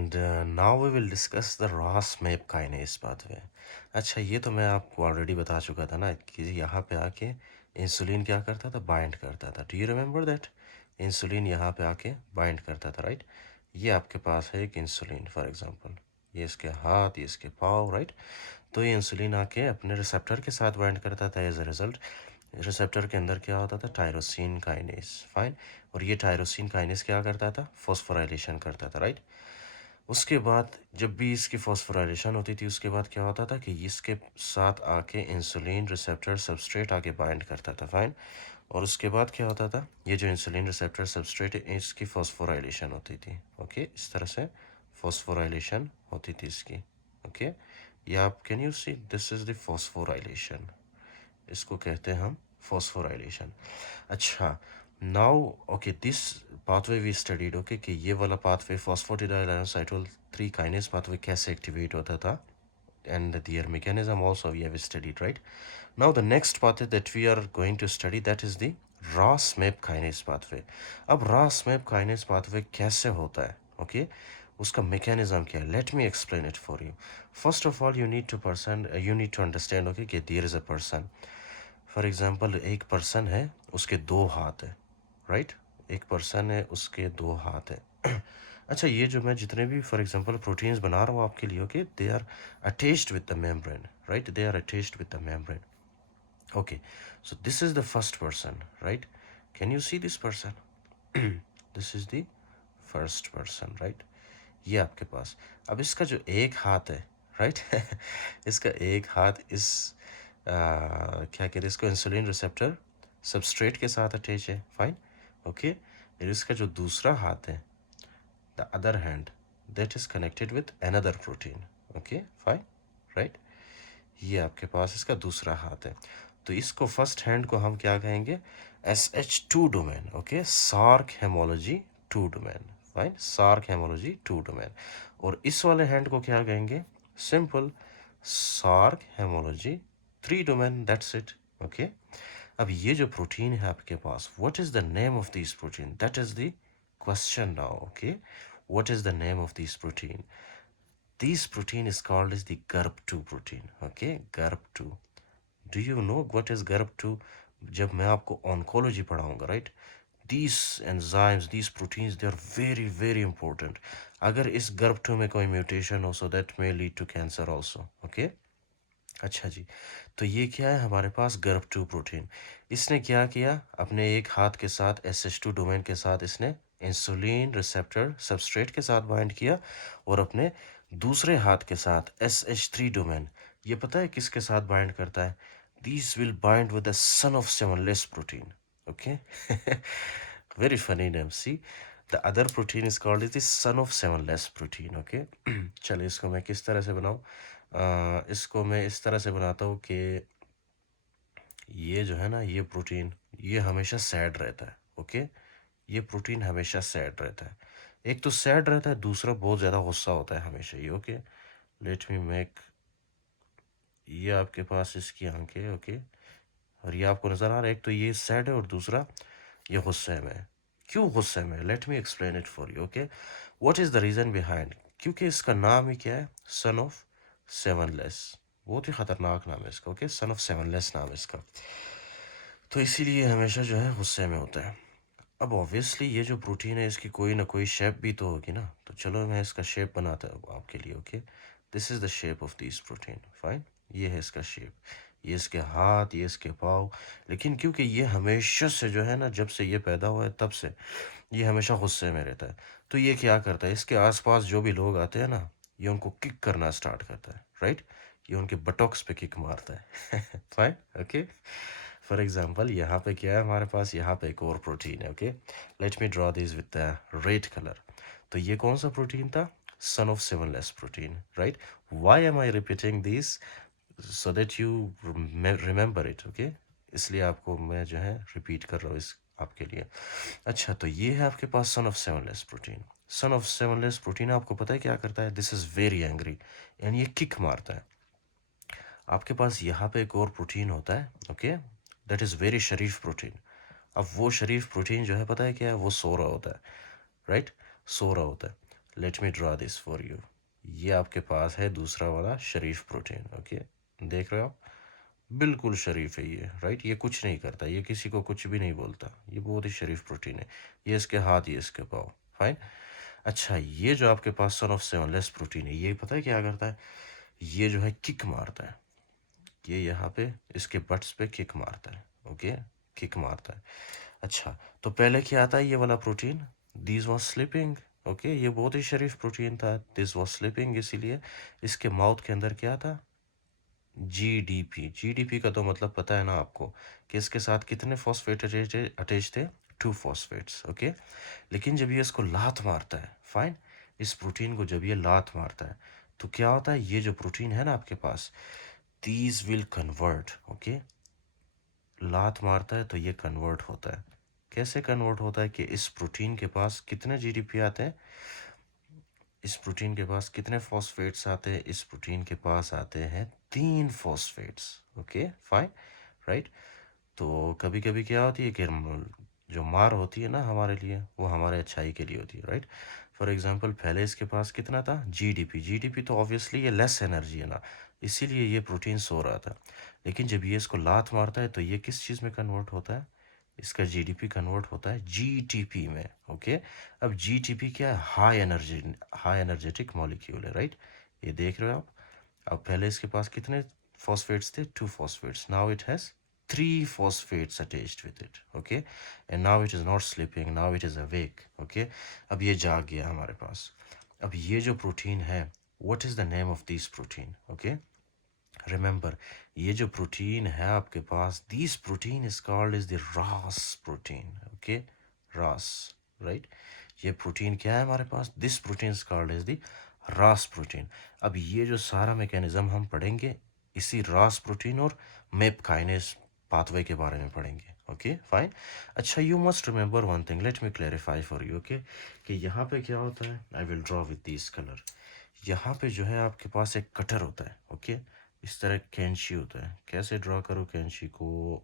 and now we will discuss the RAS MAP kinase pathway. अच्छा, ये तो मैं आपको ऑलरेडी बता चुका था ना कि यहाँ पे आके इंसुलिन क्या करता था, बाइंड करता था. Do you remember that? Insulin यहाँ पे आके बाइंड करता था, राइट? ये आपके पास है एक इंसुलिन फॉर एग्जांपल, ये इसके हाथ, ये इसके पाँव, राइट? तो ये इंसुलिन आके अपने रिसेप्टर के साथ बाइंड करता था. एज अ रिजल्ट रिसेप्टर के अंदर क्या होता था, टायरोसिन काइनेस, फाइन. और ये टायरोसिन काइनेस क्या करता था, फॉस्फोराइलेशन करता था, राइट? उसके बाद जब भी इसकी फॉस्फोराइलेशन होती थी उसके बाद क्या होता था कि इसके साथ आके इंसुलिन रिसेप्टर सबस्ट्रेट आके बाइंड करता था, फाइन. और उसके बाद क्या होता था, ये जो इंसुलिन रिसेप्टर सबस्ट्रेट है इसकी फॉस्फोराइलेशन होती थी. ओके, इस तरह से फॉस्फोराइलेशन होती थी इसकी. ओके, ये आप can you see this is the phosphorylation, इसको कहते हैं हम फॉस्फोराइलेशन. अच्छा, now okay this pathway we studied. Okay, कि ये वाला pathway phosphatidyl three kinase pathway कैसे एक्टिवेट होता था, and their mechanism also we have studied, right? Now the next pathway that we are going to study, that is the RAS MAP kinase pathway. अब RAS MAP kinase pathway कैसे होता है, okay? उसका mechanism क्या है? Let me explain it for you. First of all, you need to understand, okay, कि there is a person. For example एक person है, उसके दो हाथ है, राइट? एक पर्सन है, उसके दो हाथ है. अच्छा, ये जो मैं जितने भी फॉर एग्जांपल प्रोटीन्स बना रहा हूँ आपके लिए, okay, they are attached with the membrane, right? They are attached with the membrane. Okay, so this is the first person, right? Can you see this person? This is the first person, right? ये आपके पास. अब इसका जो एक हाथ है, right? इसका एक हाथ इस क्या कहते हैं इसको, इंसुलिन रिसेप्टर सबस्ट्रेट के साथ अटैच है, फाइन. ओके, फिर इसका जो दूसरा हाथ है, the other hand, that is connected with another protein. Okay, fine, right? ये आपके पास इसका दूसरा हाथ है. तो इसको फर्स्ट हैंड को हम क्या कहेंगे, SH2 domain. Okay, Src homology 2 domain, fine, Src homology 2 domain. और इस वाले हैंड को क्या कहेंगे, simple Src homology 3 domain, that's it. Okay, अब ये जो प्रोटीन है आपके पास, what is the name of this protein, that is the question now. Okay, what is the name of this protein? This protein is called as the GARP2 protein. Okay, GARP2. Do you know what is GARP2? जब मैं आपको oncology पढ़ाऊंगा, right? These enzymes, these proteins, they are very very important. अगर इस GARP2 में कोई mutation हो, so that may lead to cancer also. Okay? अच्छा जी, तो ये क्या है हमारे पास, GARP2 प्रोटीन. इसने क्या किया, अपने एक हाथ के साथ SH2 डोमेन के साथ इसने इंसुलिन रिसेप्टर सबस्ट्रेट के साथ बाइंड किया, और अपने दूसरे हाथ के साथ SH3 डोमेन, ये पता है किसके साथ बाइंड करता है? These will bind with the son of seven-less protein. Okay? Very funny name. See, the other protein is called is the son of seven-less protein. Okay? चलिए इसको मैं किस तरह से बनाऊं? इसको मैं इस तरह से बनाता हूँ कि ये जो है ना, ये प्रोटीन, ये हमेशा सैड रहता है. ओके, ये प्रोटीन हमेशा सैड रहता है. एक तो सैड रहता है, दूसरा बहुत ज़्यादा गुस्सा होता है हमेशा ये. ओके, लेट मी मेक, ये आपके पास इसकी आंखें, ओके, और ये आपको नज़र आ रहा है, एक तो ये सैड है और दूसरा ये गुस्से में है. क्यों गुस्से में? Late me explain it for you. Okay, what is the reason behind? क्योंकि इसका नाम ही क्या है, सन ऑफ सेवनलेस. बहुत ही ख़तरनाक नाम है इसका. ओके, सन ऑफ सेवनलेस नाम है इसका, तो इसीलिए हमेशा जो है गुस्से में होता है. अब ऑब्वियसली ये जो प्रोटीन है इसकी कोई ना कोई शेप भी तो होगी ना, तो चलो मैं इसका शेप बनाता हूँ आपके लिए. Okay, this is the shape of this protein, fine. ये है इसका शेप, ये इसके हाथ, ये इसके पाँव. लेकिन क्योंकि ये हमेशा से जो है ना, जब से ये पैदा हुआ है तब से ये हमेशा गुस्से में रहता है, तो ये क्या करता है, इसके आसपास जो भी लोग आते हैं ना, ये उनको किक करना स्टार्ट करता है, राइट? ये उनके बटॉक्स पे किक मारता है. Fine, okay. फॉर एग्जांपल यहाँ पे क्या है हमारे पास, यहाँ पे एक और प्रोटीन है. Okay, let me draw this with the red colour. तो ये कौन सा प्रोटीन था, son of sevenless protein, right? Why am I repeating this, so that you remember it. Okay, इसलिए आपको मैं जो है रिपीट कर रहा हूँ इस आपके लिए. अच्छा, तो ये है आपके पास son of sevenless protein. Son of sevenless protein आपको पता है क्या करता है, दिस इज वेरी एंग्री, यानी ये किक मारता है. आपके पास यहाँ पे एक और प्रोटीन होता है, okay, that is very Sharif protein. अब वो शरीफ प्रोटीन जो है पता है क्या है, वो सो रहा होता है, राइट? सो रहा होता है. Late me draw this for you. ये आपके पास है दूसरा वाला शरीफ प्रोटीन। ओके, देख रहे हो आप, बिल्कुल शरीफ है ये, राइट। ये कुछ नहीं करता, ये किसी को कुछ भी नहीं बोलता, ये बहुत ही शरीफ प्रोटीन है। ये इसके हाथ, ये इसके पाँव, फाइन। अच्छा, ये जो आपके पास son of sevenless protein है, ये पता है क्या करता है? ये जो है किक मारता है, ये यहाँ पे इसके बट्स पे किक मारता है। ओके, किक मारता है। अच्छा, तो पहले क्या आता है ये वाला protein? This was sleeping. Okay, ये बहुत ही शरीफ प्रोटीन था, दिस वॉज स्लीपिंग, इसीलिए इसके माउथ के अंदर क्या था? जीडीपी। जीडीपी का तो मतलब पता है ना आपको, कि इसके साथ कितने फॉस्फेट अटैच थे? Two phosphates. ओके, लेकिन जब ये इसको लात मारता है, फाइन, इस प्रोटीन को जब ये लात मारता है, तो क्या होता है? ये जो प्रोटीन है ना आपके पास, दीज विल कन्वर्ट। ओके, लात मारता है तो ये कन्वर्ट होता है। कैसे कन्वर्ट होता है? कि इस प्रोटीन के पास कितने जीडीपी आते हैं? इस प्रोटीन के पास कितने फॉस्फेट्स आते हैं? इस प्रोटीन के पास आते हैं 3 फॉस्फेट्स। Okay, fine, right. तो कभी कभी क्या होती है कि जो मार होती है ना हमारे लिए, वो हमारे अच्छाई के लिए होती है, राइट। फॉर एग्जांपल, पहले इसके पास कितना था? जीडीपी। जीडीपी तो ऑब्वियसली ये लेस एनर्जी है ना, इसीलिए ये प्रोटीन सो रहा था। लेकिन जब ये इसको लात मारता है तो ये किस चीज़ में कन्वर्ट होता है? इसका जीडीपी कन्वर्ट होता है जीटीपी में। ओके, अब जीटीपी क्या है? हाई एनर्जेटिक मॉलिक्यूल है, राइट। ये देख रहे हो आप। अब पहले इसके पास कितने फॉस्फेट्स थे? 2 phosphates. Now it has 3 phosphates attached with it. Okay, and now it is not sleeping, now it is awake. Okay, अब ये जाग गया हमारे पास। अब ये जो प्रोटीन है, what is the name of this protein? Okay, remember, ये जो प्रोटीन है आपके पास, this protein is called as the RAS protein. Okay, RAS, right? ये प्रोटीन क्या है हमारे पास? This protein is called as the Ras protein. अब ये जो सारा मैकेनिज्म हम पढ़ेंगे, इसी रास प्रोटीन और मेप काइनेस पाथवे के बारे में पढ़ेंगे। Okay, fine. अच्छा, you must remember one thing, let me clarify for you. Okay, कि यहाँ पे क्या होता है? I will draw with this colour. यहाँ पे जो है आपके पास एक कटर होता है। ओके, इस तरह कैंची होता है। कैसे ड्रॉ करो कैंची को?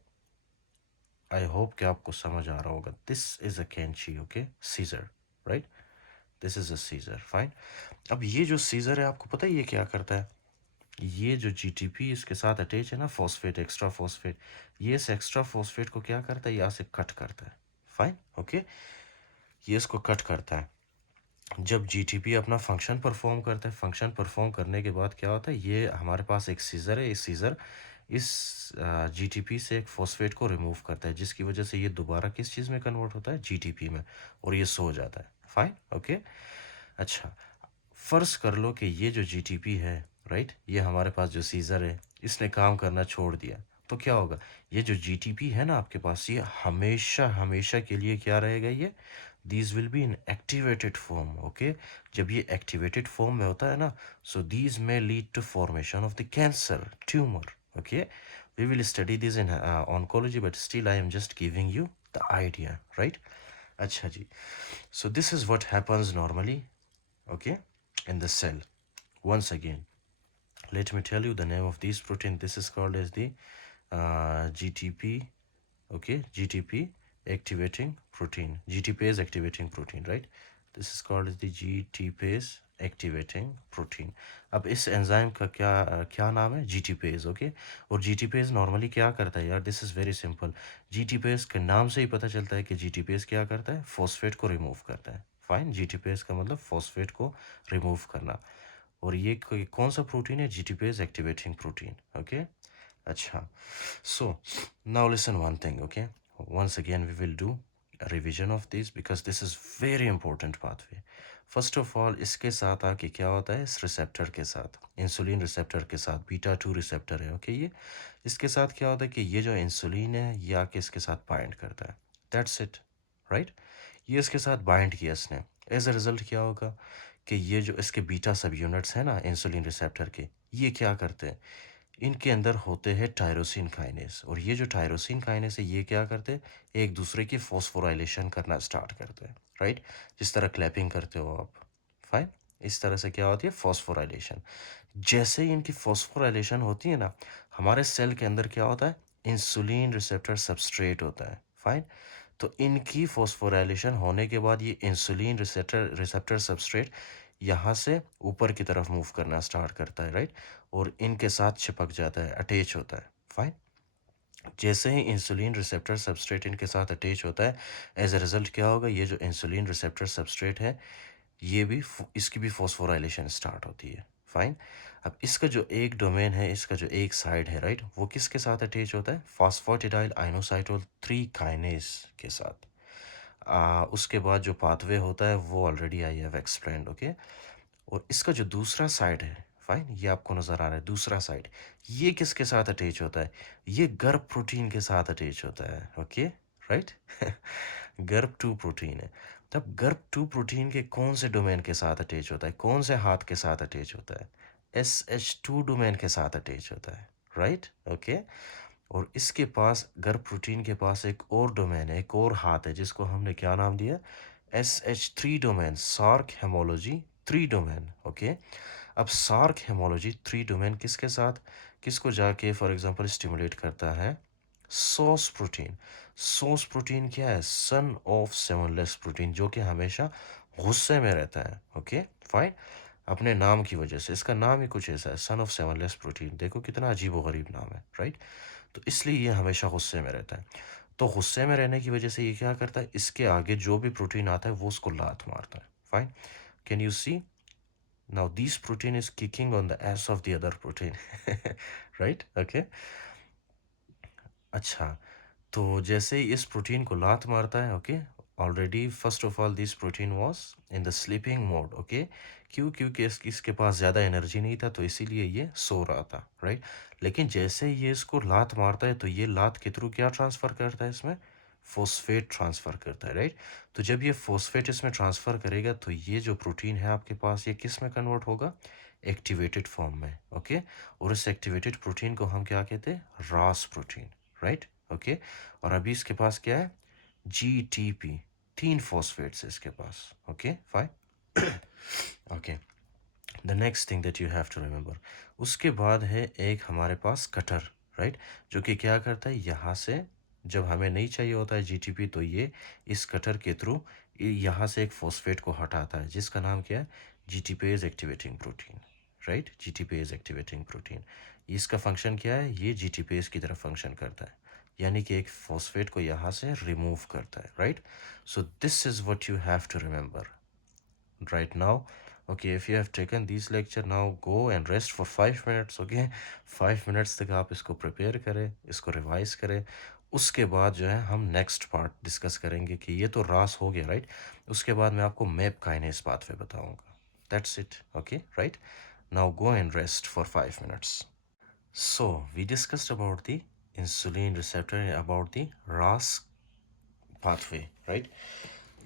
आई होप कि आपको समझ आ रहा होगा। दिस इज अ कैंची। Okay, scissor, right. This is a scissor, fine. अब ये जो सीजर है, आपको पता है ये क्या करता है? ये जो जीटीपी इसके साथ अटैच है ना, फॉस्फेट, एक्स्ट्रा फॉस्फेट, ये इस एक्स्ट्रा फॉस्फेट को क्या करता है? यहाँ से कट करता है, फाइन। ओके, ये इसको कट करता है। जब जीटीपी अपना फंक्शन परफॉर्म करता है, फंक्शन परफॉर्म करने के बाद क्या होता है? ये हमारे पास एक सीजर है, इस सीजर इस जीटीपी से एक फॉस्फेट को रिमूव करता है, जिसकी वजह से ये दोबारा किस चीज़ में कन्वर्ट होता है? जीटीपी में, और ये सो जाता है, फाइन। ओके, अच्छा, फर्ज कर लो कि ये जो जीटीपी है, राइट, ये हमारे पास जो सीजर है, इसने काम करना छोड़ दिया, तो क्या होगा? ये जो जीटीपी है ना आपके पास, ये हमेशा हमेशा के लिए क्या रहेगा? ये these will be in activated form. Okay, जब ये activated form में होता है ना, so these may lead to formation of the cancer tumor. Okay, we will study this in oncology, but still I am just giving you the idea, right? अच्छा जी, so this is what happens normally, okay, in the cell. Once again, let me tell you the name of this protein. This is called as the GTP. Okay, GTP activating protein, GTPase activating protein, right? This is called as the GTPase activating protein. अब इस enzyme का क्या नाम है? GTPase। Okay, और GTPase normally क्या करता है यार? This is very simple. GTPase के नाम से ही पता चलता है कि GTPase क्या करता है? फॉस्फेट को रिमूव करता है, फाइन। GTPase का मतलब फॉस्फेट को रिमूव करना। और ये कौन सा प्रोटीन है? GTPase activating protein. ओके, अच्छा, so now listen one thing. Okay, once again we will do a revision of this because this is very important pathway. First of all, इसके साथ आके क्या होता है? इस रिसेप्टर के साथ, इंसुलिन रिसेप्टर के साथ, बीटा 2 रिसेप्टर है। ओके, ये इसके साथ क्या होता है कि ये जो इंसुलिन है, ये आके इसके साथ बाइंड करता है। That's it, right. ये इसके साथ बाइंड किया इसने, एज अ रिजल्ट क्या होगा? कि ये जो इसके बीटा सब यूनिट्स हैं ना इंसुलिन रिसेप्टर के, ये क्या करते हैं? इनके अंदर होते हैं टायरोसिन काइनेस, और ये जो टायरोसिन काइनेस है, ये क्या करते हैं? एक दूसरे की फॉस्फोराइलेशन करना स्टार्ट करते हैं, राइट। जिस तरह क्लैपिंग करते हो आप, फाइन, इस तरह से क्या होती है? फॉस्फोराइलेशन। जैसे ही इनकी फॉस्फोराइलेशन होती है ना, हमारे सेल के अंदर क्या होता है? इंसुलिन रिसेप्टर सबस्ट्रेट होता है, फाइन। तो इनकी फॉस्फोराइलेशन होने के बाद ये इंसुलिन रिसेप्टर रिसेप्टर सबस्ट्रेट यहाँ से ऊपर की तरफ मूव करना स्टार्ट करता है, राइट, और इनके साथ चिपक जाता है, अटैच होता है। फाइन। जैसे ही इंसुलिन रिसेप्टर सबस्ट्रेट इनके साथ अटैच होता है, एज अ रिजल्ट क्या होगा, ये जो इंसुलिन रिसेप्टर सबस्ट्रेट है, ये भी इसकी भी फॉस्फोराइलेशन स्टार्ट होती है। फाइन। अब इसका जो एक डोमेन है, इसका जो एक साइड है, राइट, वो किसके साथ अटैच होता है, फॉस्फेटिडाइल आइनोसाइटोल 3 काइनेज के साथ। उसके बाद जो पाथवे होता है वो already I have explained, okay. और इसका जो दूसरा साइड है, फाइन, ये आपको नज़र आ रहा है दूसरा साइड, ये किसके साथ अटैच होता है, ये गर्भ प्रोटीन के साथ अटैच होता है, ओके, राइट। गर्भ 2 प्रोटीन है। तब गर्भ 2 प्रोटीन के कौन से डोमेन के साथ अटैच होता है, कौन से हाथ के साथ अटैच होता है, SH2 डोमेन के साथ अटैच होता है, राइट, ओके। और इसके पास गर्भ प्रोटीन के पास एक और डोमेन है, एक और हाथ है, जिसको हमने क्या नाम दिया, SH3 domain, Src homology 3 domain, okay. अब सार्क हेमोलॉजी 3 डोमेन किसके साथ, किसको जाके फॉर एग्जांपल स्टिमुलेट करता है, सोस प्रोटीन। सोस प्रोटीन क्या है, सन ऑफ सेवनलेस प्रोटीन, जो कि हमेशा गुस्से में रहता है, ओके, फाइन। अपने नाम की वजह से, इसका नाम ही कुछ ऐसा है, सन ऑफ सेवनलेस प्रोटीन, देखो कितना अजीब व गरीब नाम है, राइट। तो इसलिए ये हमेशा गुस्से में रहता है। तो गुस्से में रहने की वजह से ये क्या करता है, इसके आगे जो भी प्रोटीन आता है वो उसको लात मारता है। Fine. Can you see, now this protein is kicking on the S of the other protein, right, okay. अच्छा, तो जैसे ही इस प्रोटीन को लात मारता है, okay, already first of all this protein was in the sleeping mode, okay. क्यों, क्योंकि इसके पास ज़्यादा एनर्जी नहीं था, तो इसीलिए ये सो रहा था, राइट। लेकिन जैसे ही ये इसको लात मारता है, तो ये लात के थ्रू क्या ट्रांसफ़र करता है, इसमें फोस्फेट ट्रांसफ़र करता है, राइट। तो जब ये फोस्फेट इसमें ट्रांसफ़र करेगा, तो ये जो प्रोटीन है आपके पास, ये किस में कन्वर्ट होगा, एक्टिवेटेड फॉर्म में, ओके। और इस एक्टिवेटेड प्रोटीन को हम क्या कहते हैं, रास प्रोटीन, राइट, ओके। और अभी इसके पास क्या है, GTP, 3 फॉस्फेट्स है इसके पास, okay, fine. Okay, the next thing that you have to remember, उसके बाद है एक हमारे पास कटर, राइट, जो कि क्या करता है, यहाँ से जब हमें नहीं चाहिए होता है GTP, तो ये इस कटर के थ्रू यहाँ से एक फॉस्फेट को हटाता है, जिसका नाम क्या है, GTPase activating protein, right, GTPase activating protein. इसका फंक्शन क्या है, ये GTPase की तरफ फंक्शन करता है, यानी कि एक फॉस्फेट को यहाँ से रिमूव करता है, right. So this is what you have to remember right now. Okay, if you have taken this lecture, now go and rest for 5 minutes, okay। 5 minutes तक आप इसको प्रिपेयर करें, इसको रिवाइज करें। उसके बाद जो है हम नेक्स्ट पार्ट डिस्कस करेंगे कि ये तो रास हो गया, राइट। उसके बाद मैं आपको मैप काइनेज पाथवे बताऊंगा। That's it, okay, right. Now go and rest for 5 minutes. So we discussed about the insulin receptor and about the RAS pathway, right?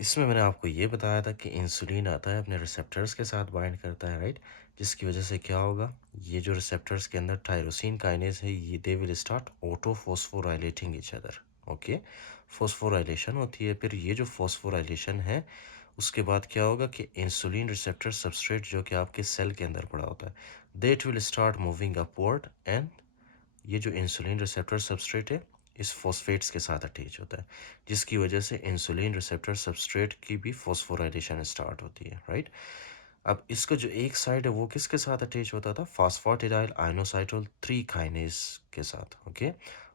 इसमें मैंने आपको ये बताया था कि इंसुलिन आता है अपने रिसेप्टर्स के साथ बाइंड करता है, राइट, जिसकी वजह से क्या होगा, ये जो रिसेप्टर्स के अंदर टायरोसिन काइनेज है, ये they will start auto phosphorylating each other, okay. Phosphorylation होती है, फिर ये जो फॉस्फोराइलेशन है, उसके बाद क्या होगा कि इंसुलिन रिसेप्टर सबस्ट्रेट जो कि आपके सेल के अंदर पड़ा होता है, that will start moving upward, and ये जो इंसुलिन रिसेप्टर सबस्ट्रेट है, इस फॉस्फेट्स के साथ अटैच होता है, जिसकी वजह से इंसुलिन रिसेप्टर सबस्ट्रेट की भी फॉस्फोराइलेशन स्टार्ट होती है, राइट। अब इसका जो एक साइड है वो किसके साथ अटैच होता था, फास्फाटिडाइल आइनोसाइटोल 3 काइनेज के साथ, ओके।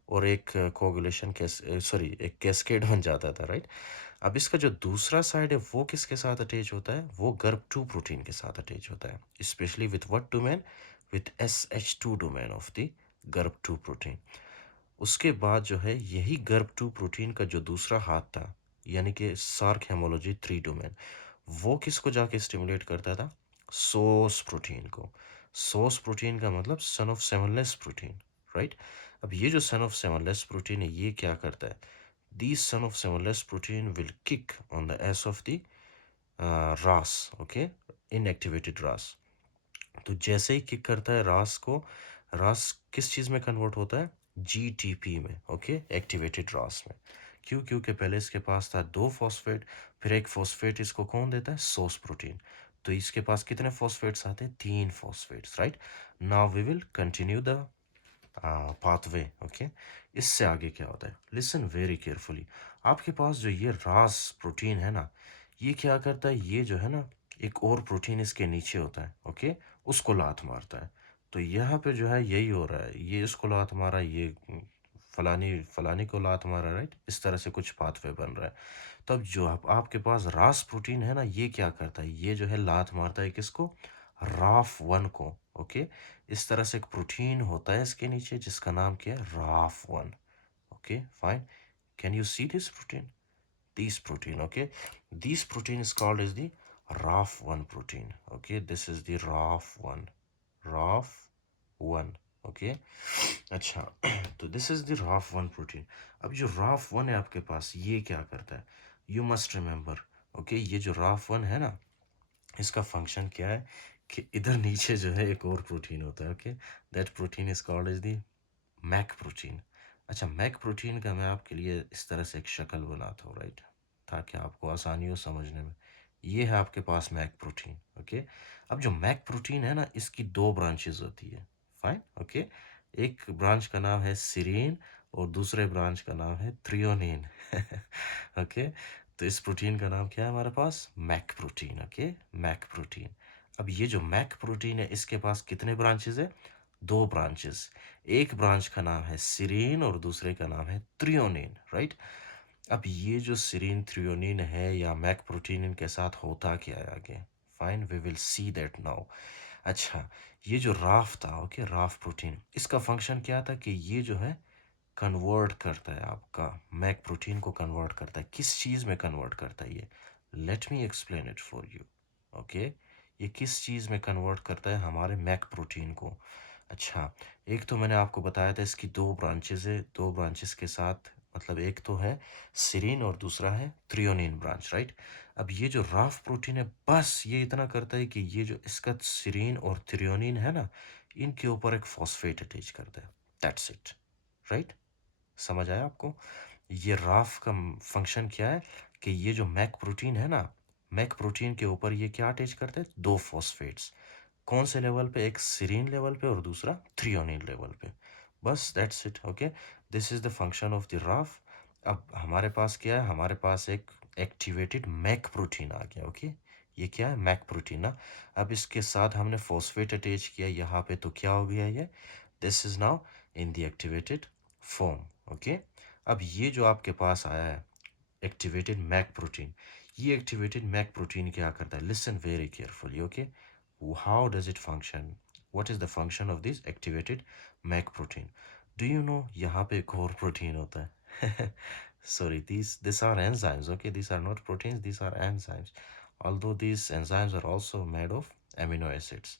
और एक कोगुलेशन सॉरी एक कैस्केड बन जाता था, राइट। अब इसका जो दूसरा साइड है वो किसके साथ अटैच होता है, वो गर्भ 2 प्रोटीन के साथ अटैच होता है, specially with what domain, with SH2 domain of the गर्भ 2 प्रोटीन। उसके बाद जो है यही गर्भ 2 प्रोटीन का जो दूसरा हाथ था, यानी कि सार्क हेमोलॉजी 3 डोमेन, वो किसको जाके स्टिमुलेट करता था, सोस प्रोटीन को। सोस प्रोटीन का मतलब सन ऑफ सेवनलेस प्रोटीन, राइट। अब ये जो सन ऑफ सेवनलेस प्रोटीन है, ये क्या करता है, the son of sevenless protein will kick on the S of the Ras, okay, inactivated Ras. तो जैसे ही किक करता है रास को, रास किस चीज़ में कन्वर्ट होता है, GTP में, ओके, एक्टिवेटेड रास में। क्यों, क्योंकि पहले इसके पास था 2 फॉस्फेट, फिर एक फॉस्फेट इसको कौन देता है, सोस प्रोटीन। तो इसके पास कितने फॉस्फेट्स आते हैं, 3 phosphates, right. Now we will continue the pathway, okay. इससे आगे क्या होता है, लिसन वेरी केयरफुली। आपके पास जो ये रास प्रोटीन है ना, ये क्या करता है, ये जो है ना, एक और प्रोटीन इसके नीचे होता है, ओके, उसको लात मारता है। तो यहाँ पे जो है यही हो रहा है, ये इसको लात मारा, ये फलानी फलानी को लात मारा, राइट, इस तरह से कुछ पाथवे बन रहा है। तब जो आपके पास रास प्रोटीन है ना, ये क्या करता है, ये जो है लात मारता है किसको, राफ वन को, ओके। इस तरह से एक प्रोटीन होता है इसके नीचे जिसका नाम क्या है, Raf one, okay fine. Can you see this protein, this protein, okay, this protein is called as the RAF1 protein, okay, this is the RAF1, okay। अच्छा तो this is the RAF1 protein. अब जो RAF1 है आपके पास, ये क्या करता है, यू मस्ट रिमेंबर, ओके, ये जो RAF1 है ना, इसका फंक्शन क्या है कि इधर नीचे जो है एक और प्रोटीन होता है, okay, that protein is called as the MEK protein. अच्छा, मैक प्रोटीन का मैं आपके लिए इस तरह से एक शक्ल बनाता हूँ, राइट, ताकि आपको आसानी हो समझने में। ये है आपके पास मैक प्रोटीन, ओके। अब जो मैक प्रोटीन है ना, इसकी दो ब्रांचेस होती है, फाइन, ओके। एक ब्रांच का नाम है सीरीन और दूसरे ब्रांच का नाम है थ्रियोनिन ओके। तो इस प्रोटीन का नाम क्या है हमारे पास, MEK protein, okay, MEK protein. अब ये जो मैक प्रोटीन है, इसके पास कितने ब्रांचेस है, दो ब्रांचेस। एक ब्रांच का नाम है सीरीन और दूसरे का नाम है थ्रियोनिन, राइट। अब ये जो सीरीन थ्रियोनिन है या मैक प्रोटीन, इनके साथ होता क्या है आगे, fine, we will see that now. अच्छा, ये जो राफ था, ओके, राफ प्रोटीन, इसका फंक्शन क्या था कि ये जो है कन्वर्ट करता है आपका मैक प्रोटीन को, कन्वर्ट करता है किस चीज़ में, कन्वर्ट करता है ये, late me explain it for you, okay. ये किस चीज़ में कन्वर्ट करता है हमारे मैक प्रोटीन को। अच्छा, एक तो मैंने आपको बताया था इसकी दो ब्रांचेस है, दो ब्रांचेस के साथ, मतलब एक तो है सीरीन और दूसरा है थ्रियोनिन ब्रांच, राइट। अब ये जो राफ प्रोटीन है, बस ये इतना करता है कि ये जो इसका सीरीन और थ्रियोनिन है ना, इनके ऊपर एक फॉस्फेट अटैच करता है, दैट्स इट, राइट। समझ आया आपको। ये राफ का फंक्शन क्या है कि ये जो मैक प्रोटीन है ना, मैक प्रोटीन के ऊपर ये क्या अटैच करते हैं, दो फॉस्फेट्स। कौन से लेवल पे, एक सीरीन लेवल पे और दूसरा थ्रियोनिन लेवल पे, बस that's it, okay. This is the function of the Raf. अब हमारे पास क्या है, हमारे पास एक एक्टिवेटेड मैक प्रोटीन आ गया, ओके। ये क्या है, मैक प्रोटीन ना। अब इसके साथ हमने फॉस्फेट अटैच किया यहाँ पे, तो क्या हो गया ये, this is now in the activated form, okay. अब ये जो आपके पास आया है एक्टिवेटेड मैक प्रोटीन, ये एक्टिवेटेड मैक प्रोटीन क्या करता है, listen very carefully, okay. How does it function, what is the function of this activated MEK protein. Do you know यहाँ पे एक और प्रोटीन होता है sorry, these are enzymes, okay, these are not proteins, these are enzymes, although these enzymes are also made of amino acids।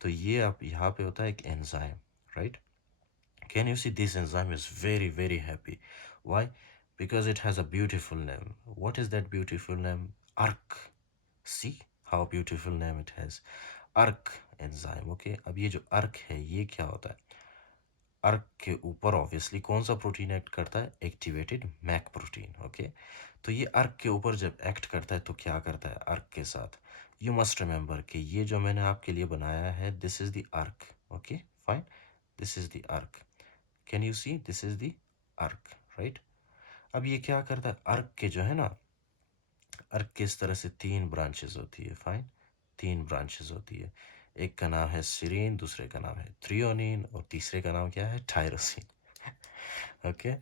तो ये आप यहाँ पे होता है एक enzyme, right. Can you see this enzyme is very, very happy? Why? Because it has a beautiful name. What is that beautiful name? ARC. See how beautiful name it has. ARC enzyme. Okay. अब ये जो ARC है, ये क्या होता है? ARC के ऊपर ऑब्वियसली कौन सा प्रोटीन एक्ट करता है, एक्टिवेटेड मैक प्रोटीन, ओके। तो ये ARC के ऊपर जब एक्ट करता है तो क्या करता है ARC के साथ, यू मस्ट रिमेंबर कि ये जो मैंने आपके लिए बनाया है, this is the ARC, okay fine, this is the ARC। Can you see, this is the arc, right. अब ये क्या करता है, अर्क के जो है ना, अर्क के इस तरह से तीन ब्रांचेस होती है, फाइन, तीन ब्रांचेस होती है। एक का नाम है सीरीन, दूसरे का नाम है थ्रियोनिन और तीसरे का नाम क्या है, टायरोसिन ओके।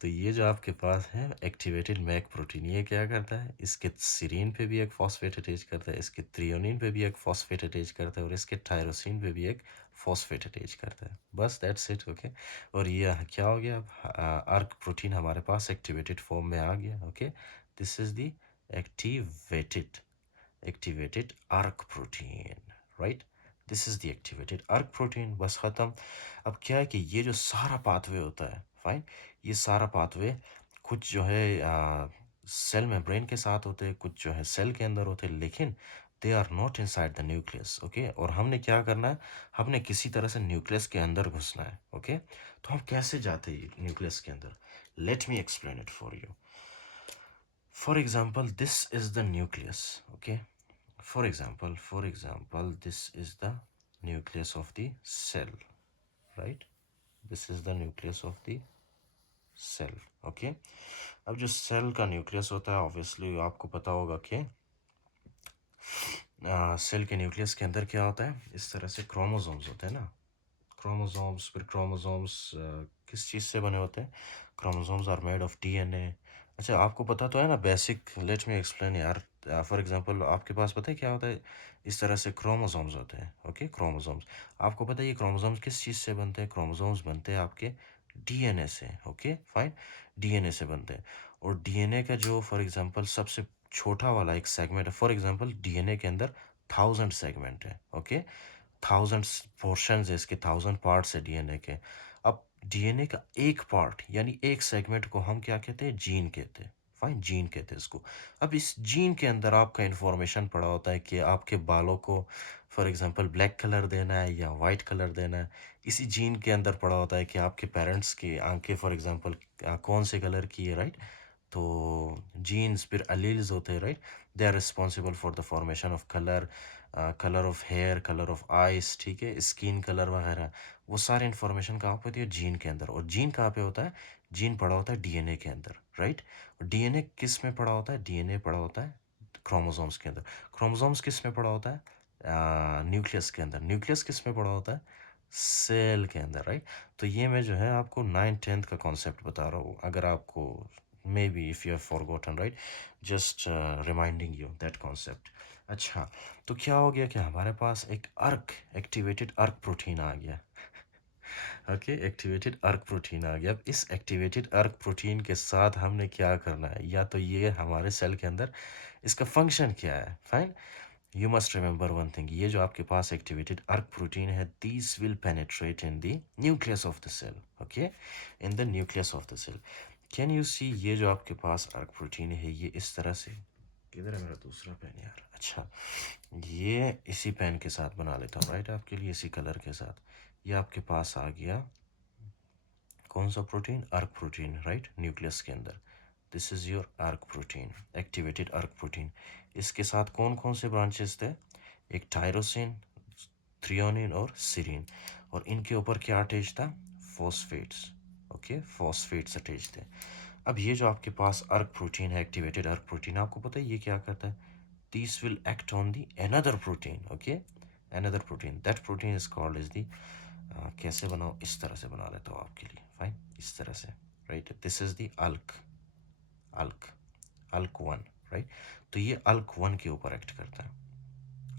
तो ये जो आपके पास है एक्टिवेटेड मैक प्रोटीन, ये क्या करता है, इसके सीरीन पे भी एक फॉस्फेट अटैच करता है, इसके थ्रियोनिन पे भी एक फॉस्फेट अटैच करता है और इसके टायरोसिन पे भी एक फॉस्फेट अटैच करता है, बस दैट्स इट, ओके। और ये क्या हो गया, अब आर्क प्रोटीन हमारे पास एक्टिवेटेड फॉर्म में आ गया, okay. This is the activated activated arc protein, right. This is the activated arc protein, बस ख़त्म। अब क्या है कि ये जो सारा पाथवे होता है, फाइन, ये सारा पाथवे कुछ जो है सेल मेम्ब्रेन के साथ होते हैं, कुछ जो है सेल के अंदर होते हैं, लेकिन they are not inside the nucleus, okay. और हमने क्या करना है, हमने किसी तरह से न्यूक्लियस के अंदर घुसना है, ओके। तो हम कैसे जाते हैं न्यूक्लियस के अंदर, late me explain it for you. For example this is the nucleus, okay. For example, this is the nucleus of the cell, right? This is the nucleus of the cell, okay? अब जो cell का nucleus होता है, obviously आपको पता होगा कि cell के न्यूक्लियस के अंदर क्या होता है, इस तरह से क्रोमोसोम्स होते हैं ना, क्रोमोसोम्स। फिर क्रोमोसोम्स किस चीज़ से बने होते हैं? Chromosomes are made of DNA. अच्छा, आपको पता तो है ना बेसिक, लेट मी एक्सप्लेन यार। फॉर एग्जांपल आपके पास पता है क्या होता है, इस तरह से क्रोमोसोम्स होते हैं। ओके, क्रोमोसोम्स, आपको पता है ये क्रोमोसोम्स किस चीज़ से बनते हैं? क्रोमोसोम्स बनते हैं आपके डीएनए से। ओके फाइन, डीएनए से बनते हैं। और डीएनए का जो फॉर एग्जांपल सबसे छोटा वाला एक सेगमेंट है, फॉर एग्जांपल डीएनए के अंदर 1000 सेगमेंट है। ओके, 1000 पोर्शंस है इसके, 1000 पार्ट्स है डीएनए के। अब डीएनए का एक पार्ट यानी एक सेगमेंट को हम क्या कहते हैं? जीन कहते हैं। फाइन, जीन कहते हैं इसको। अब इस जीन के अंदर आपका इंफॉर्मेशन पड़ा होता है कि आपके बालों को फॉर एग्जांपल ब्लैक कलर देना है या वाइट कलर देना है। इसी जीन के अंदर पड़ा होता है कि आपके पेरेंट्स की आंखें फॉर एग्जांपल कौन से कलर की है, राइट? तो जीन्स फिर अलील्स होते हैं, right? They are responsible for the formation of colour, colour of hair, colour of eyes, ठीक है, स्किन कलर वगैरह। वो सारी इन्फॉर्मेशन कहाँ पे होती है? जीन के अंदर। और जीन कहाँ पे होता है? जीन पड़ा होता है डीएनए के अंदर, राइट? और डीएनए किस में पड़ा होता है? डीएनए पड़ा होता है क्रोमोसोम्स के अंदर। क्रोमोसोम्स किस में पड़ा होता है? न्यूक्लियस के अंदर। न्यूक्लियस किस में पड़ा होता है? सेल के अंदर, राइट? तो ये मैं जो है आपको 9th 10th का कॉन्सेप्ट बता रहा हूँ, अगर आपको may be if you have forgotten, right? Just reminding you that concept. अच्छा, तो क्या हो गया कि हमारे पास एक अर्क, एक्टिवेटेड अर्क प्रोटीन आ गया। ओके, एक्टिवेटेड अर्क प्रोटीन आ गया। अब इस एक्टिवेटेड अर्क प्रोटीन के साथ हमने क्या करना है, या तो ये हमारे सेल के अंदर इसका फंक्शन क्या है? Fine, you must remember one thing, ये जो आपके पास एक्टिवेटेड अर्क प्रोटीन है, these will penetrate in the nucleus of the cell. Okay, in the nucleus of the cell. Can you see, ये जो आपके पास अर्क प्रोटीन है, ये इस तरह से, किधर है मेरा दूसरा पेन यार? अच्छा, ये इसी पेन के साथ बना लेता हूँ, राइट? आपके लिए इसी कलर के साथ। ये आपके पास आ गया कौन सा प्रोटीन? अर्क प्रोटीन, राइट? न्यूक्लियस के अंदर। दिस इज योर अर्क प्रोटीन, एक्टिवेटेड अर्क प्रोटीन। इसके साथ कौन कौन से ब्रांचेस थे? एक टायरोसिन, थ्रियोनिन और सीरीन। और इनके ऊपर क्या अटैच था? फॉस्फेट्स। ओके, फॉस्फेट्स अटैच थे। अब ये जो आपके पास अर्क प्रोटीन है, एक्टिवेटेड अर्क प्रोटीन, आपको पता है ये क्या करता है? This will act on the another protein. Okay, another protein, that protein is called is the, कैसे बनाओ, इस तरह से बना लेता हूँ आपके लिए। फाइन, इस तरह से, right? This is the Elk, Elk, Elk one, right? तो ये अल्क वन के ऊपर एक्ट करता है।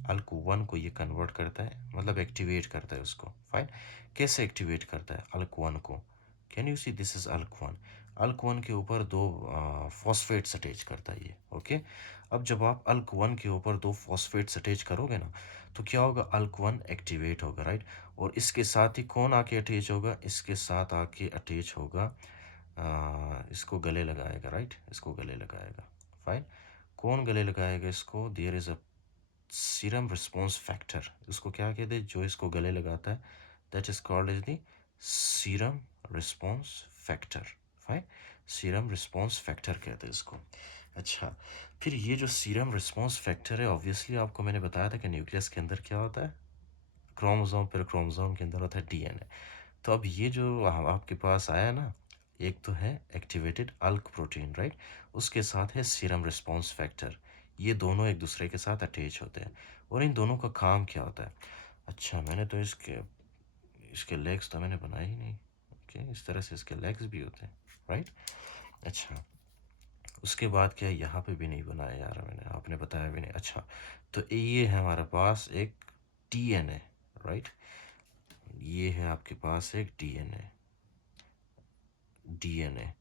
अल्क वन को ये कन्वर्ट करता है, मतलब एक्टिवेट करता है उसको। फाइन, कैसे एक्टिवेट करता है अल्क वन को? Can you see, this is Elk one. Elk one के ऊपर दो फॉस्फेट्स अटैच करता है ये। ओके, अब जब आप अल्क वन के ऊपर दो फॉस्फेट्स अटैच करोगे ना, तो क्या होगा? अल्क वन एक्टिवेट होगा, राइट? और इसके साथ ही कौन आके अटैच होगा? इसके साथ आके अटैच होगा, इसको गले लगाएगा, राइट? इसको गले लगाएगा। फाइन, कौन गले लगाएगा इसको? There is a serum response factor. इसको क्या कहते हैं जो इसको गले लगाता है? That is called is the serum response factor. Fine, serum response factor कहते हैं इसको। अच्छा, फिर ये जो सीरम रिस्पॉन्स फैक्टर है, ऑब्वियसली आपको मैंने बताया था कि न्यूक्लियस के अंदर क्या होता है? क्रोमोसोम, फिर क्रोमोसोम के अंदर होता है डीएनए। तो अब ये जो आपके पास आया ना, एक तो है एक्टिवेटेड अल्क प्रोटीन, राइट? उसके साथ है सीरम रिस्पॉन्स फैक्टर। ये दोनों एक दूसरे के साथ अटैच होते हैं। और इन दोनों का काम क्या होता है? अच्छा, मैंने तो इसके इसके लेग्स तो मैंने बनाए ही नहीं। ओके, इस तरह से इसके लेग्स भी होते हैं, राइट? अच्छा, उसके बाद क्या, यहाँ पे भी नहीं बनाया यार मैंने, आपने बताया भी नहीं। अच्छा, तो ये है हमारे पास एक डीएनए, राइट? ये है आपके पास एक डीएनए। डीएनए,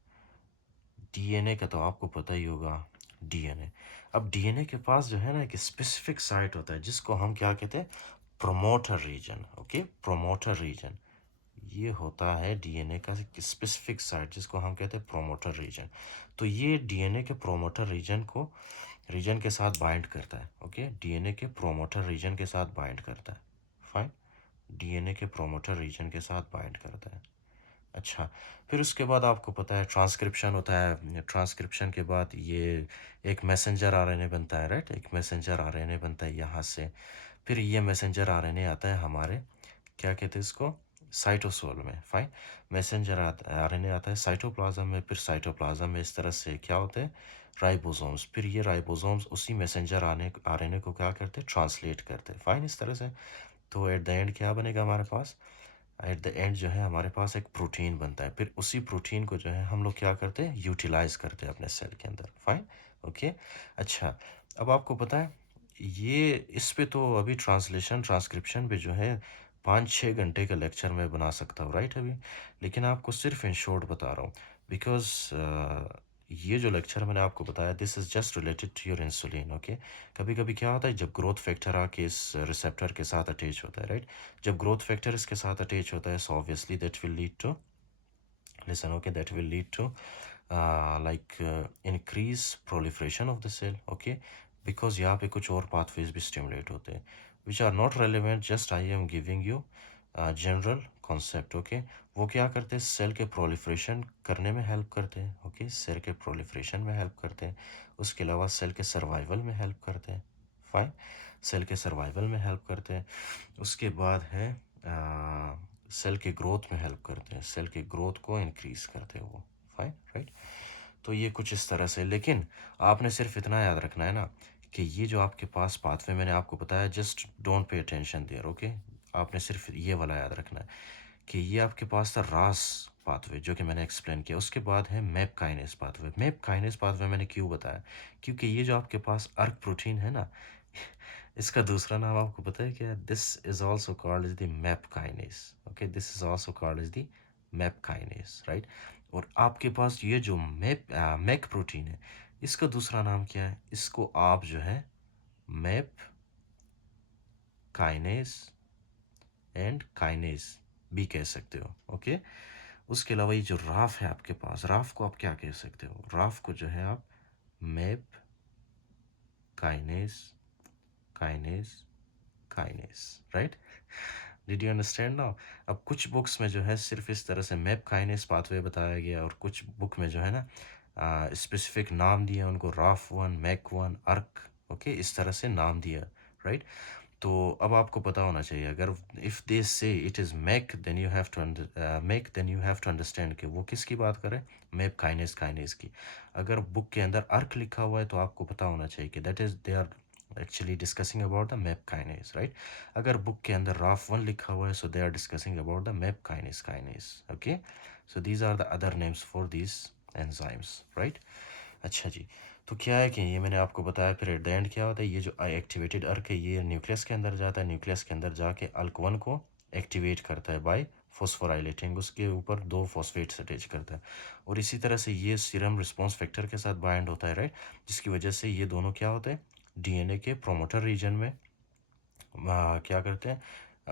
डीएनए का तो आपको पता ही होगा। डीएनए, अब डीएनए के पास जो है ना एक स्पेसिफिक साइट होता है, जिसको हम क्या कहते हैं? Promoter region. Okay, promoter region, ये होता है डीएनए का स्पेसिफिक साइट, जिसको हम कहते हैं प्रोमोटर रीजन। तो ये डीएनए के प्रोमोटर रीजन को, रीजन के साथ बाइंड करता है। ओके, डीएनए के प्रोमोटर रीजन के साथ बाइंड करता है। फाइन, डीएनए के प्रोमोटर रीजन के साथ बाइंड करता है। अच्छा, फिर उसके बाद आपको पता है ट्रांसक्रिप्शन होता है। ट्रांसक्रिप्शन के बाद ये एक मैसेंजर आरएनए बनता है, राइट? एक मैसेंजर आरएनए बनता है यहाँ से। फिर ये मैसेंजर आरएनए आता है हमारे, क्या कहते हैं इसको? साइटोसोल में, फाइन। मैसेंजर आरएनए आता है साइटोप्लाज्म में, फिर साइटोप्लाज्म में इस तरह से क्या होते हैं, राइबोसोम्स, फिर ये राइबोसोम्स उसी मैसेंजर आरएनए को क्या करते हैं, ट्रांसलेट करते हैं, फाइन, इस तरह से। तो एट द एंड क्या बनेगा हमारे पास, एट द एंड जो है हमारे पास एक प्रोटीन बनता है, फिर उसी प्रोटीन को जो है हम लोग क्या करते हैं, यूटिलाइज करते हैं अपने सेल के अंदर, फाइन, ओके। अच्छा, अब आपको पता है ये इस पे तो अभी ट्रांसलेशन ट्रांसक्रिप्शन पे जो है 5-6 घंटे का लेक्चर मैं बना सकता हूँ, राइट अभी, लेकिन आपको सिर्फ इन शॉर्ट बता रहा हूँ, बिकॉज ये जो लेक्चर मैंने आपको बताया this is just related to your insulin, okay. कभी कभी क्या होता है जब ग्रोथ फैक्टर आके इस रिसेप्टर के साथ अटैच होता है, राइट, जब ग्रोथ फैक्टर इसके साथ अटैच होता है, so obviously that will lead to, listen, okay, that will lead to increase proliferation of the cell, okay, because यहाँ पे कुछ और pathways भी stimulate होते हैं which are not relevant, just I am giving you general concept, okay। वो क्या करते हैं, सेल के प्रोलिफ्रेशन करने में हेल्प करते हैं, ओके, सेल के प्रोलिफ्रेशन में हेल्प करते हैं, उसके अलावा सेल के सर्वाइवल में हेल्प करते हैं, फाइन, सेल के सर्वाइवल में हेल्प करते हैं, उसके बाद है सेल के ग्रोथ में हेल्प करते हैं, सेल के ग्रोथ को इंक्रीज करते हैं वो, फाइन, राइट। तो ये कुछ इस तरह से, लेकिन आपने सिर्फ इतना याद रखना है ना कि ये जो आपके पास पाथवे मैंने आपको बताया, just don't pay attention there, okay. आपने सिर्फ ये वाला याद रखना है कि ये आपके पास था रास पाथवे जो कि मैंने एक्सप्लेन किया, उसके बाद है map kinase pathway. Map kinase pathway मैंने क्यों बताया, क्योंकि ये जो आपके पास अर्क प्रोटीन है ना इसका दूसरा नाम आपको पता है क्या, this is also called is the MAP kinase, okay, this is also called is the MAP kinase, right. और आपके पास ये जो मैक प्रोटीन है इसका दूसरा नाम क्या है, इसको आप जो है मैप काइनेस एंड काइनेस भी कह सकते हो, ओके। उसके अलावा ये जो राफ है आपके पास, राफ को आप क्या कह सकते हो, राफ को जो है आप map kinase kinase kinase, right. Did you understand now. अब कुछ बुक्स में जो है सिर्फ इस तरह से मैप काइनेस पाथवे बताया गया, और कुछ बुक में जो है ना स्पेसिफिक नाम दिया उनको, राफ वन, मैक वन, अर्क, ओके, इस तरह से नाम दिया, राइट। तो अब आपको पता होना चाहिए, अगर if they say it is MEK then you have to MEK then you have to understand कि वो किसकी बात कर रहे हैं, मैप काइनेस काइनेस की। अगर बुक के अंदर अर्क लिखा हुआ है तो आपको पता होना चाहिए कि that is they are actually discussing about the MAP kinase, right. अगर बुक के अंदर राफ वन लिखा हुआ है so they are discussing about the MAP kinase kinase, okay. So these are the other names for these enzymes, right. अच्छा जी, तो क्या है कि ये मैंने आपको बताया, फिर एट द एंड क्या होता है, ये जो एक्टिवेटेड अर्क है ये न्यूक्लियस के अंदर जाता है, न्यूक्लियस के अंदर जाके अल्क वन को एक्टिवेट करता है बाय फॉस्फोराइलेटिंग, उसके ऊपर 2 फॉस्फेट्स अटैच करता है, और इसी तरह से ये सीरम रिस्पॉन्स फैक्टर के साथ बाइंड होता है, राइट, जिसकी वजह से ये दोनों क्या होते हैं, डीएनए के प्रोमोटर रीजन में क्या करते हैं,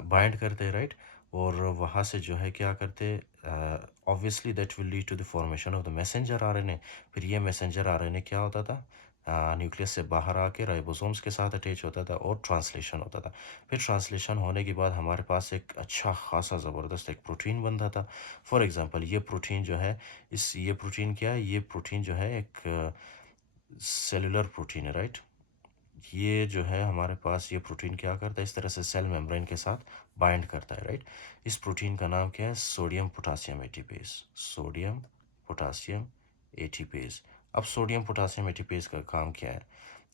बाइंड करते हैं, राइट। और वहाँ से जो है क्या करते हैं, obviously that will lead to the formation of the messenger RNA. फिर ये मैसेंजर आरएनए क्या होता था, न्यूक्लियस से बाहर आके राइबोसोम्स के साथ अटैच होता था और ट्रांसलेशन होता था। फिर ट्रांसलेशन होने के बाद हमारे पास एक अच्छा खासा ज़बरदस्त एक प्रोटीन बनता था। फॉर एग्जांपल ये प्रोटीन जो है, ये प्रोटीन क्या है, ये प्रोटीन जो है एक सेलुलर प्रोटीन है, राइट। ये जो है हमारे पास ये प्रोटीन क्या करता है, इस तरह से सेल मेम्ब्रेन के साथ बाइंड करता है, राइट। इस प्रोटीन का नाम क्या है, sodium potassium ATPase, sodium potassium ATPase. अब सोडियम पोटासियम एटीपेज का काम क्या है,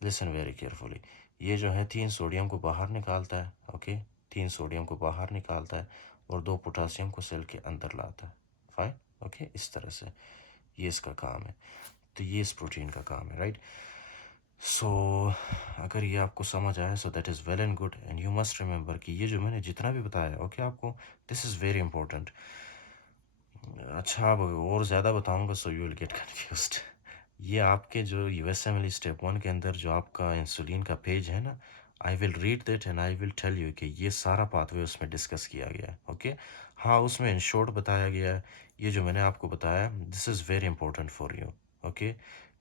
लिसन वेरी केयरफुली। ये जो है 3 सोडियम को बाहर निकालता है, ओके, 3 सोडियम को बाहर निकालता है और 2 पोटासियम को सेल के अंदर लाता है, फाइन, ओके, इस तरह से ये इसका काम है। तो ये इस प्रोटीन का काम है, राइट। सो अगर ये आपको समझ आया so that is well and good, and you must remember कि ये जो मैंने जितना भी बताया, ओके, आपको दिस इज़ वेरी इंपॉर्टेंट। अच्छा, अब और ज़्यादा बताऊंगा so you will get confused. ये आपके जो यूएसएमएल स्टेप 1 के अंदर जो आपका इंसुलिन का पेज है ना, I will read that and I will tell you कि ये सारा पाथवे उसमें डिस्कस किया गया है, ओके। हाँ, उसमें इन शॉर्ट बताया गया है, ये जो मैंने आपको बताया this is very important for you, okay.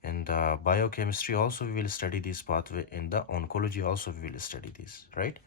In the biochemistry also we will study this pathway, in the oncology also we will study this, right?